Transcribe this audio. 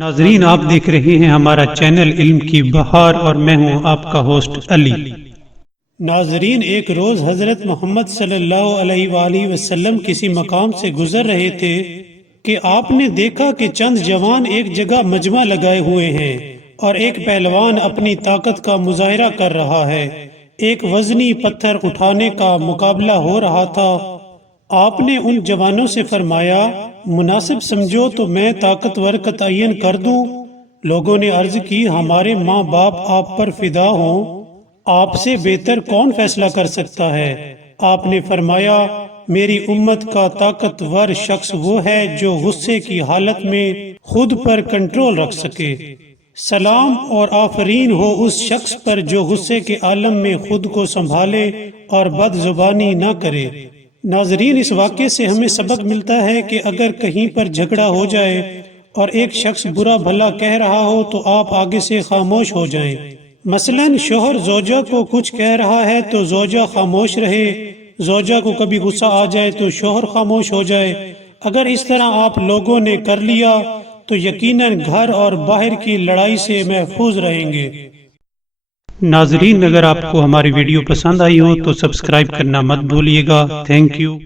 ناظرین، آپ دیکھ رہے ہیں ہمارا چینل علم کی بہار اور میں ہوں آپ کا ہوسٹ علی۔ ناظرین، ایک روز حضرت محمد صلی اللہ علیہ وآلہ وسلم کسی مقام سے گزر رہے تھے کہ آپ نے دیکھا کہ چند جوان ایک جگہ مجمع لگائے ہوئے ہیں اور ایک پہلوان اپنی طاقت کا مظاہرہ کر رہا ہے۔ ایک وزنی پتھر اٹھانے کا مقابلہ ہو رہا تھا۔ آپ نے ان جوانوں سے فرمایا، مناسب سمجھو تو میں طاقتور کا تعین کر دوں۔ لوگوں نے عرض کی، ہمارے ماں باپ آپ پر فدا ہوں، آپ سے بہتر کون فیصلہ کر سکتا ہے؟ آپ نے فرمایا، میری امت کا طاقتور شخص وہ ہے جو غصے کی حالت میں خود پر کنٹرول رکھ سکے۔ سلام اور آفرین ہو اس شخص پر جو غصے کے عالم میں خود کو سنبھالے اور بد زبانی نہ کرے۔ ناظرین، اس واقعے سے ہمیں سبق ملتا ہے کہ اگر کہیں پر جھگڑا ہو جائے اور ایک شخص برا بھلا کہہ رہا ہو تو آپ آگے سے خاموش ہو جائیں۔ مثلا شوہر زوجہ کو کچھ کہہ رہا ہے تو زوجہ خاموش رہے، زوجہ کو کبھی غصہ آ جائے تو شوہر خاموش ہو جائے۔ اگر اس طرح آپ لوگوں نے کر لیا تو یقیناً گھر اور باہر کی لڑائی سے محفوظ رہیں گے۔ ناظرین، اگر آپ کو ہماری ویڈیو پسند آئی ہو تو سبسکرائب کرنا مت بھولیے گا۔ Thank you.